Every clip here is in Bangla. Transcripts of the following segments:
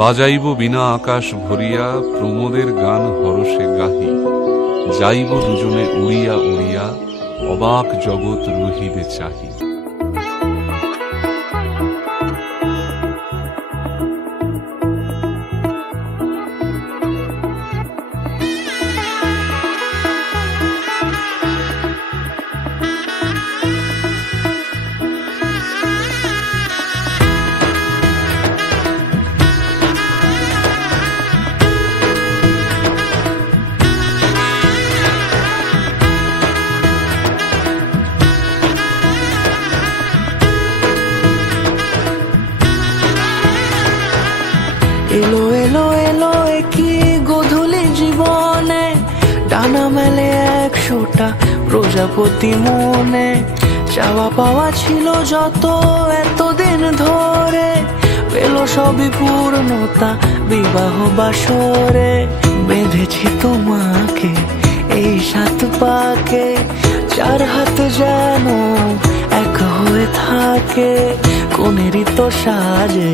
বাজাইব বিনা আকাশ ভরিয়া, প্রমোদের গান হরষে গাহি। যাইব দুজনে উড়িয়া উড়িয়া, অবাক জগৎ রহিবে চাহি। এলো এলো এলো কি গোধূলি জীবনে, ডানা মেলে 100টা প্রজাপতি মনে। চাওয়া পাওয়া ছিল যত এতদিন ধরে, পেল সবই পূর্ণতা বিবাহ বাসরে। বেঁধেছি তোমাকে এই 7 পাকে, 4 হাত যেন এক হয়ে থাকে। কোনেরই তো সাজে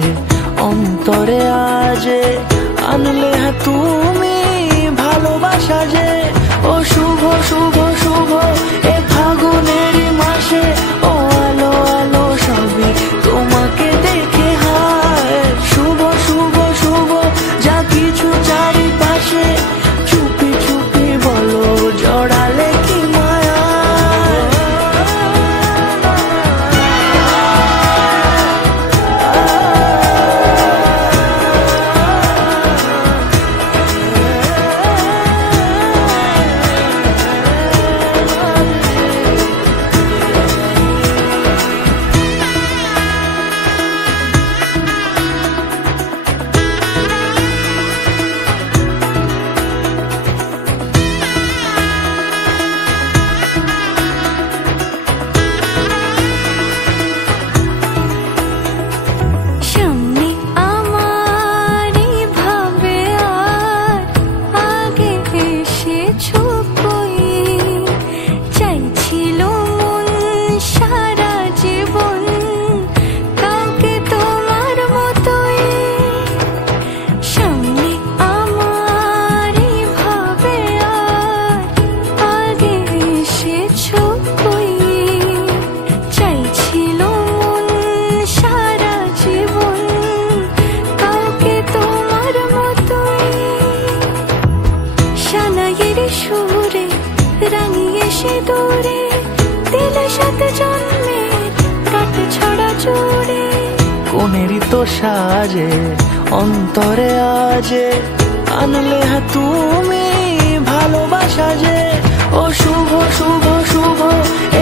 অন্তরে আজে, আনলে তুমি ভালোবাসা যে। ও শুভ শুভ শুভ এ ফাগুনেরই মাসে, ও আলো আলো সবই তোমাকে দেখে হায়। শুভ শুভ শুভ যা কিছু চারিপাশে, চুপি চুপি বলো জড়ালে কি মায়া। সুরে রাঙিয়ে সে দূরে, দিলে 7 জন্মের কাট ছড়া জুড়ে। কোনেরই তো সাজে অন্তরে আজে, আনলে তুমি ভালোবাসা যে। ও শুভ শুভ শুভ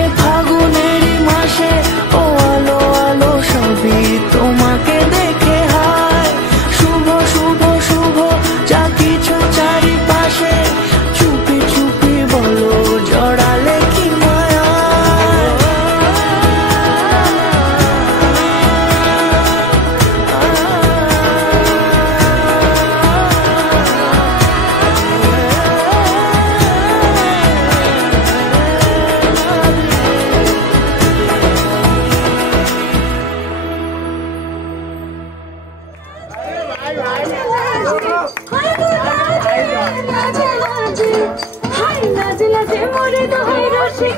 এ ফাগুনেরই মাসে, ও আলো আলো সবই তোমাকে দেখে হায়। শুভ শুভ শুভ যা কিছু চারিপাশে, চুপি চুপি বলো জড়ালে কি মায়া। হাই লাজ লাজে মরে দোহাই রসিক